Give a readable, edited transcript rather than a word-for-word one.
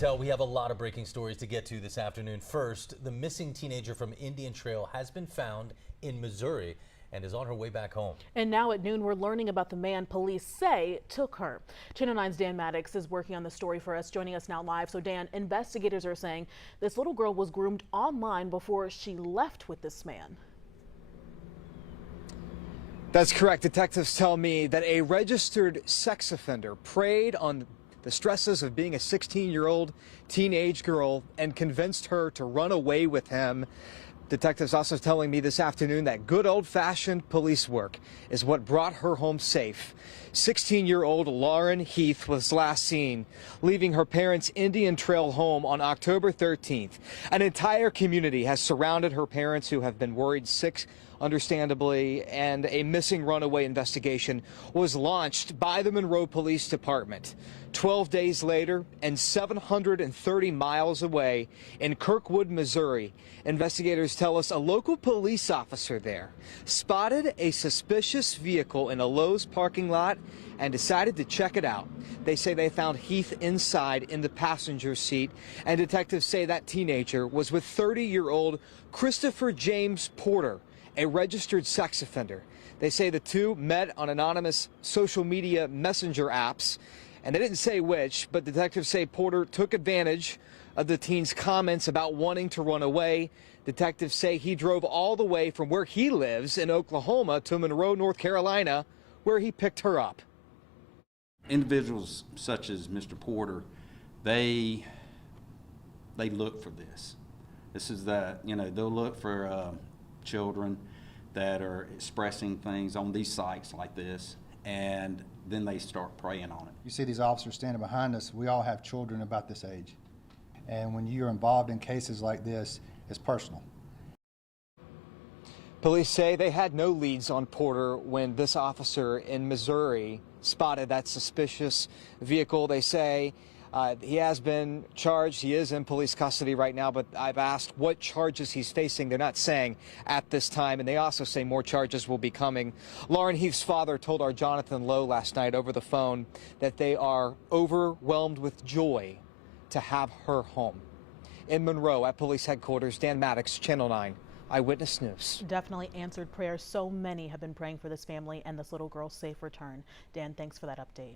tell, we have a lot of breaking stories to get to this afternoon. First, the missing teenager from Indian Trail has been found in Missouri and is on her way back home. And now at noon, we're learning about the man police say took her. Channel 9's Dan Maddox is working on the story for us, joining us now live. So Dan, investigators are saying this little girl was groomed online before she left with this man. That's correct. Detectives tell me that a registered sex offender preyed on the stresses of being a 16-year-old teenage girl and convinced her to run away with him. Detectives also telling me this afternoon that good old-fashioned police work is what brought her home safe. 16-year-old Lauren Heath was last seen leaving her parents' Indian Trail home on October 13th. An entire community has surrounded her parents, who have been worried sick, understandably, and a missing runaway investigation was launched by the Monroe Police Department. 12 days later, and 730 miles away in Kirkwood, Missouri, investigators tell us a local police officer there spotted a suspicious vehicle in a Lowe's parking lot and decided to check it out. They say they found Heath inside in the passenger seat, and detectives say that teenager was with 30-year-old Christopher James Porter, a registered sex offender. They say the two met on anonymous social media messenger apps, and they didn't say which, but detectives say Porter took advantage of the teen's comments about wanting to run away. Detectives say he drove all the way from where he lives in Oklahoma to Monroe, North Carolina, where he picked her up. Individuals such as Mr. Porter, they look for this. This is that, they'll look for children that are expressing things on these sites like this, and then they start preying on it. You see these officers standing behind us, we all have children about this age. And when you're involved in cases like this, it's personal. Police say they had no leads on Porter when this officer in Missouri spotted that suspicious vehicle. They say he has been charged. He is in police custody right now, but I've asked what charges he's facing. They're not saying at this time, and they also say more charges will be coming. Lauren Heath's father told our Jonathan Lowe last night over the phone that they are overwhelmed with joy to have her home. In Monroe at police headquarters, Dan Maddox, Channel 9 Eyewitness News. Definitely answered prayers. So many have been praying for this family and this little girl's safe return. Dan, thanks for that update.